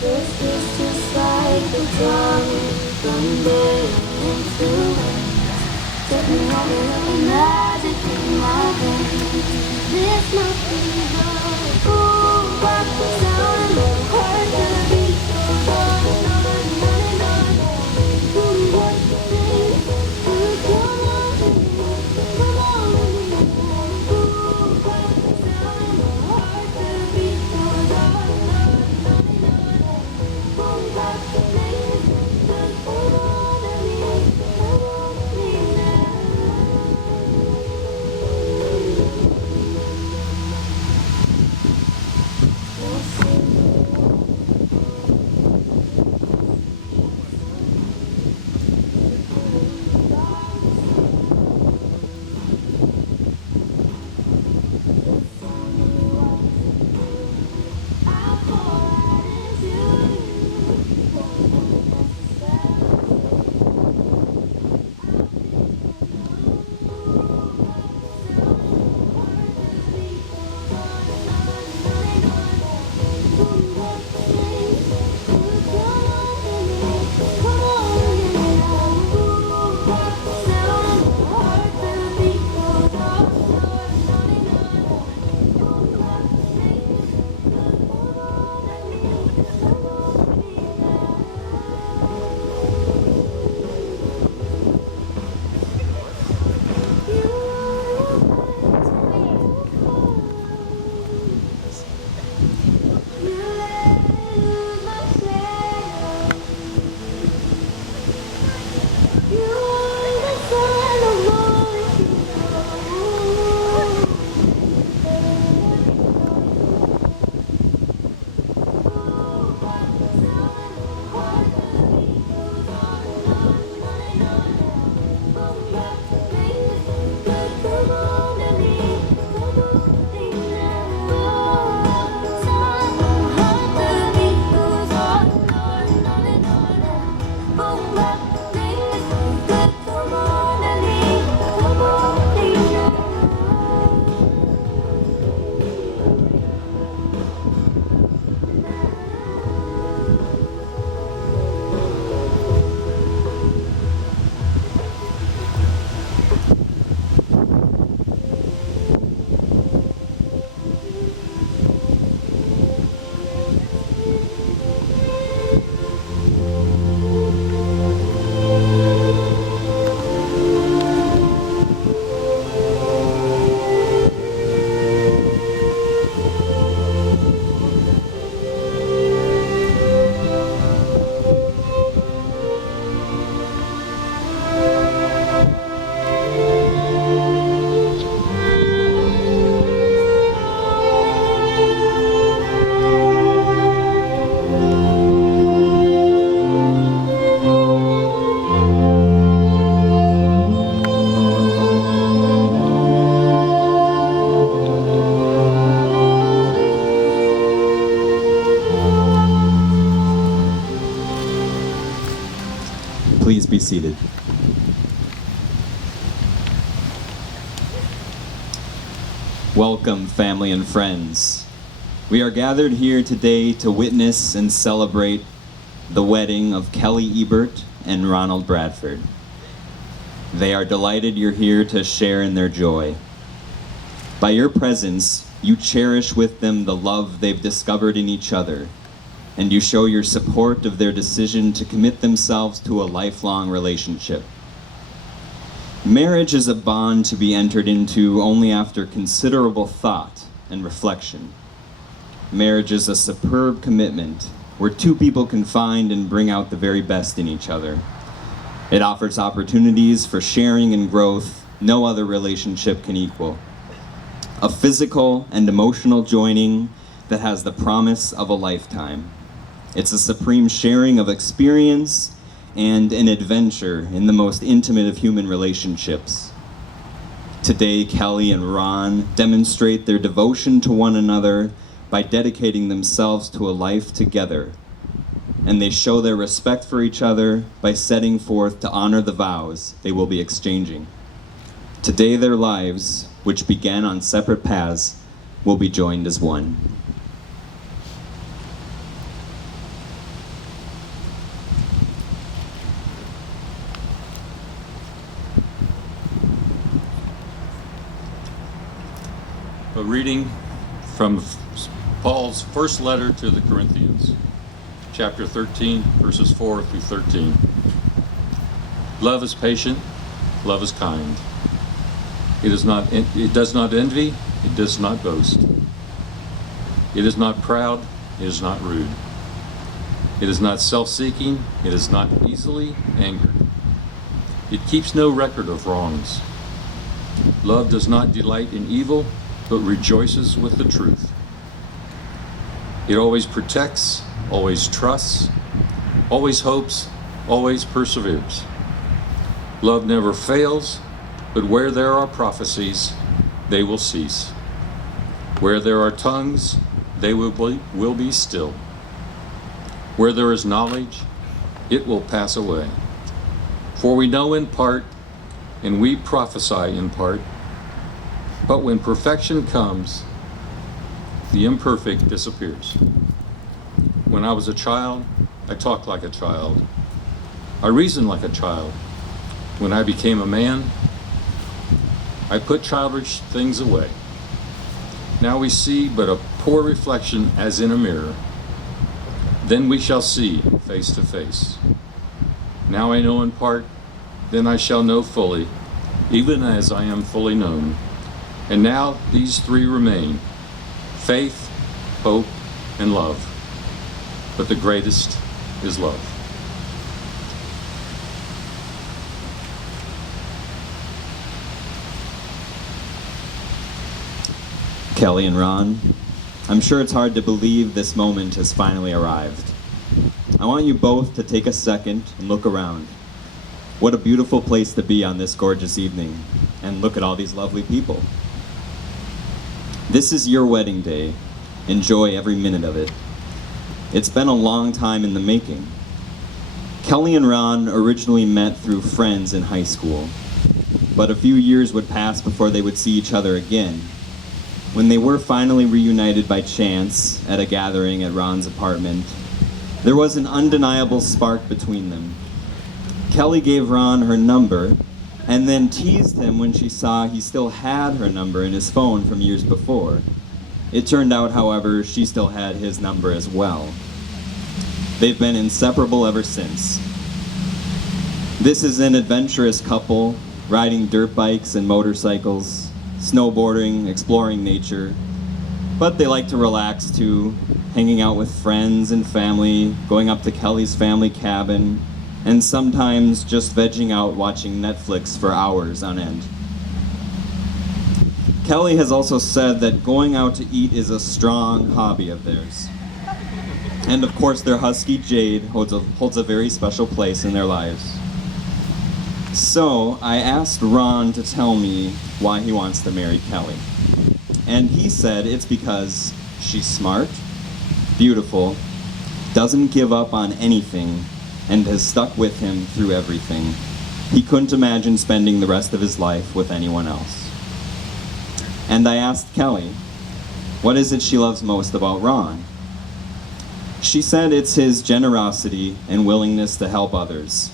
This is just like the dawn from day into take me over the magic in my veins. This must be the cool rock sound in the heart that beats goes on and on and on and on. Do what you think, come on with me, cool rock sound in the heart that beats goes on and on and on and on. Cool rock things, just hold on to me now. Please be seated. Welcome, family and friends. We are gathered here today to witness and celebrate the wedding of Kelly Ebert and Ronald Bradford. They are delighted you're here to share in their joy. By your presence, you cherish with them the love they've discovered in each other, and you show your support of their decision to commit themselves to a lifelong relationship. Marriage is a bond to be entered into only after considerable thought and reflection. Marriage is a superb commitment where two people can find and bring out the very best in each other. It offers opportunities for sharing and growth no other relationship can equal. A physical and emotional joining that has the promise of a lifetime. It's a supreme sharing of experience and an adventure in the most intimate of human relationships. Today, Kelly and Ron demonstrate their devotion to one another by dedicating themselves to a life together, and they show their respect for each other by setting forth to honor the vows they will be exchanging. Today, their lives which began on separate paths, will be joined as one. A reading from Paul's first letter to the Corinthians, chapter 13, verses 4 through 13. Love is patient, love is kind. It does not envy, it does not boast. It is not proud, it is not rude. It is not self-seeking, it is not easily angered. It keeps no record of wrongs. Love does not delight in evil, but rejoices with the truth. It always protects, always trusts, always hopes, always perseveres. Love never fails, but where there are prophecies, they will cease. Where there are tongues, they will be still. Where there is knowledge, it will pass away. For we know in part, and we prophesy in part, but when perfection comes, the imperfect disappears. When I was a child, I talked like a child. I reasoned like a child. When I became a man, I put childish things away. Now we see but a poor reflection as in a mirror. Then we shall see face to face. Now I know in part, then I shall know fully, even as I am fully known. And now these three remain: faith, hope, and love. But the greatest is love. Kelly and Ron, I'm sure it's hard to believe this moment has finally arrived. I want you both to take a second and look around. What a beautiful place to be on this gorgeous evening. And look at all these lovely people. This is your wedding day. Enjoy every minute of it. It's been a long time in the making. Kelly and Ron originally met through friends in high school, but a few years would pass before they would see each other again. When they were finally reunited by chance at a gathering at Ron's apartment, there was an undeniable spark between them. Kelly gave Ron her number and then teased him when she saw he still had her number in his phone from years before. It turned out, however, she still had his number as well. They've been inseparable ever since. This is an adventurous couple, riding dirt bikes and motorcycles, snowboarding, exploring nature, but they like to relax too, hanging out with friends and family, going up to Kelly's family cabin, and sometimes just vegging out watching Netflix for hours on end. Kelly has also said that going out to eat is a strong hobby of theirs. And of course their husky Jade holds a very special place in their lives. So I asked Ron to tell me why he wants to marry Kelly. And he said it's because she's smart, beautiful, doesn't give up on anything, and has stuck with him through everything. He couldn't imagine spending the rest of his life with anyone else. And I asked Kelly, what is it she loves most about Ron? She said it's his generosity and willingness to help others.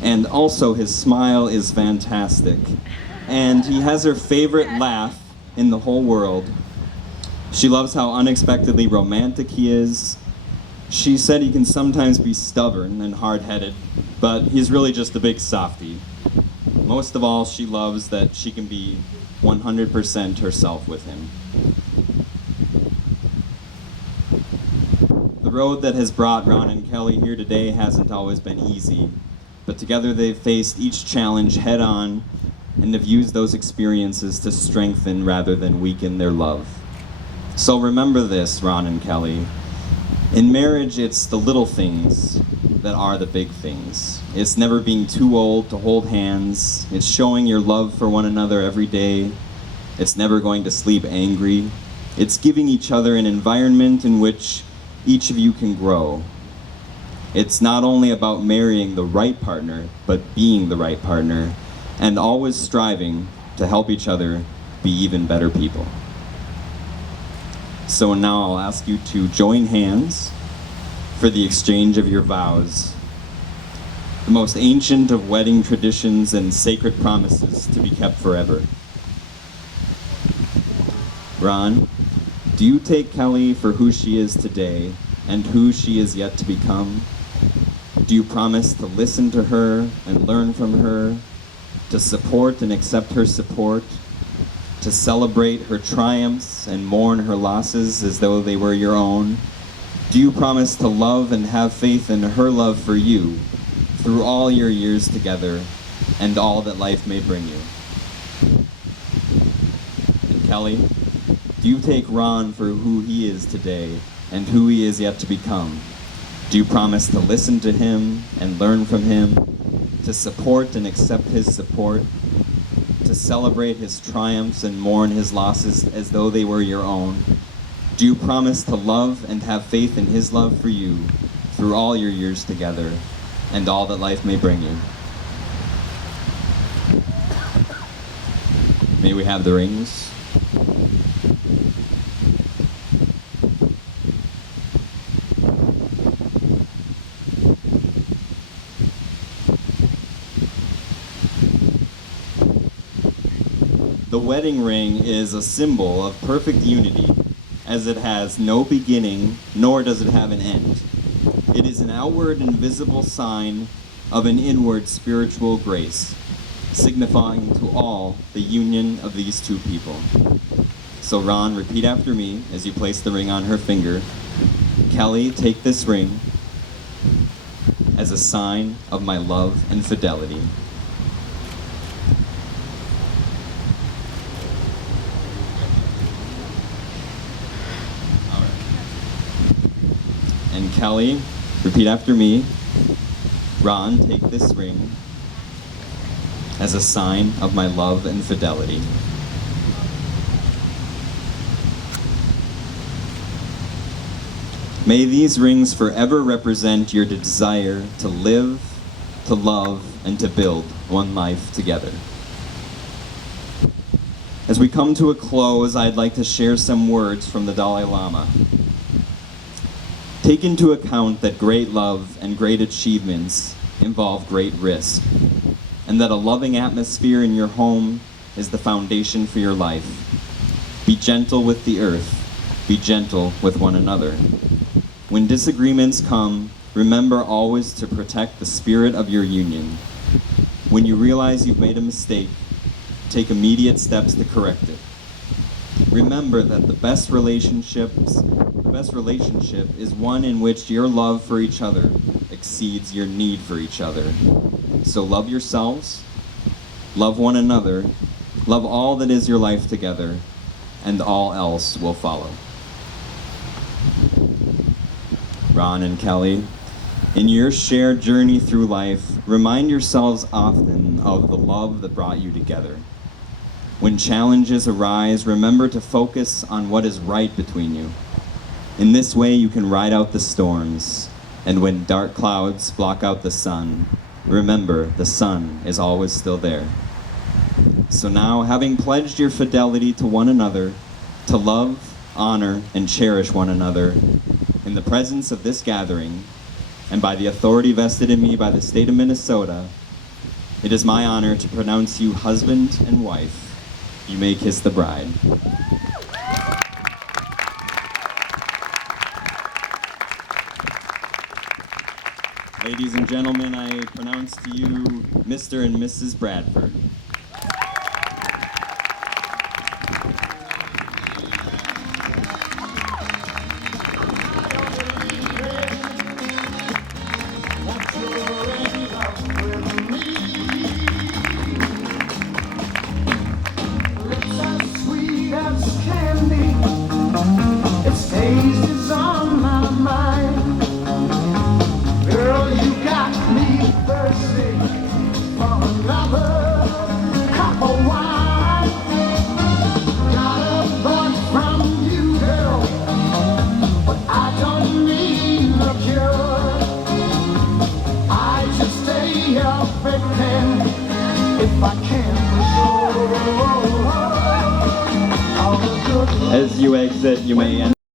And also his smile is fantastic. And he has her favorite laugh in the whole world. She loves how unexpectedly romantic he is. She said he can sometimes be stubborn and hard-headed, but he's really just a big softie. Most of all, she loves that she can be 100% herself with him. The road that has brought Ron and Kelly here today hasn't always been easy, but together they've faced each challenge head-on and have used those experiences to strengthen rather than weaken their love. So remember this, Ron and Kelly. In marriage, it's the little things that are the big things. It's never being too old to hold hands. It's showing your love for one another every day. It's never going to sleep angry. It's giving each other an environment in which each of you can grow. It's not only about marrying the right partner, but being the right partner, and always striving to help each other be even better people. So now I'll ask you to join hands for the exchange of your vows, the most ancient of wedding traditions and sacred promises to be kept forever. Ron, do you take Kelly for who she is today and who she is yet to become? Do you promise to listen to her and learn from her, to support and accept her support, to celebrate her triumphs and mourn her losses as though they were your own? Do you promise to love and have faith in her love for you through all your years together and all that life may bring you? And Kelly, do you take Ron for who he is today and who he is yet to become? Do you promise to listen to him and learn from him, to support and accept his support, to celebrate his triumphs and mourn his losses as though they were your own? Do you promise to love and have faith in his love for you through all your years together and all that life may bring you? May we have the rings? The wedding ring is a symbol of perfect unity, as it has no beginning, nor does it have an end. It is an outward and visible sign of an inward spiritual grace, signifying to all the union of these two people. So Ron, repeat after me as you place the ring on her finger. Kelly, take this ring as a sign of my love and fidelity. And Kelly, repeat after me. Ron, take this ring as a sign of my love and fidelity. May these rings forever represent your desire to live, to love, and to build one life together. As we come to a close, I'd like to share some words from the Dalai Lama. Take into account that great love and great achievements involve great risk, and that a loving atmosphere in your home is the foundation for your life. Be gentle with the earth. Be gentle with one another. When disagreements come, remember always to protect the spirit of your union. When you realize you've made a mistake, take immediate steps to correct it. Remember that the best relationship is one in which your love for each other exceeds your need for each other. So love yourselves, love one another, love all that is your life together, and all else will follow. Ron and Kelly, in your shared journey through life, remind yourselves often of the love that brought you together. When challenges arise, remember to focus on what is right between you. In this way, you can ride out the storms, and when dark clouds block out the sun, remember the sun is always still there. So now, having pledged your fidelity to one another, to love, honor, and cherish one another, in the presence of this gathering, and by the authority vested in me by the state of Minnesota, it is my honor to pronounce you husband and wife. You may kiss the bride. Ladies and gentlemen, I pronounce to you Mr. and Mrs. Bradford. If I can for sure. As you exit, you may enter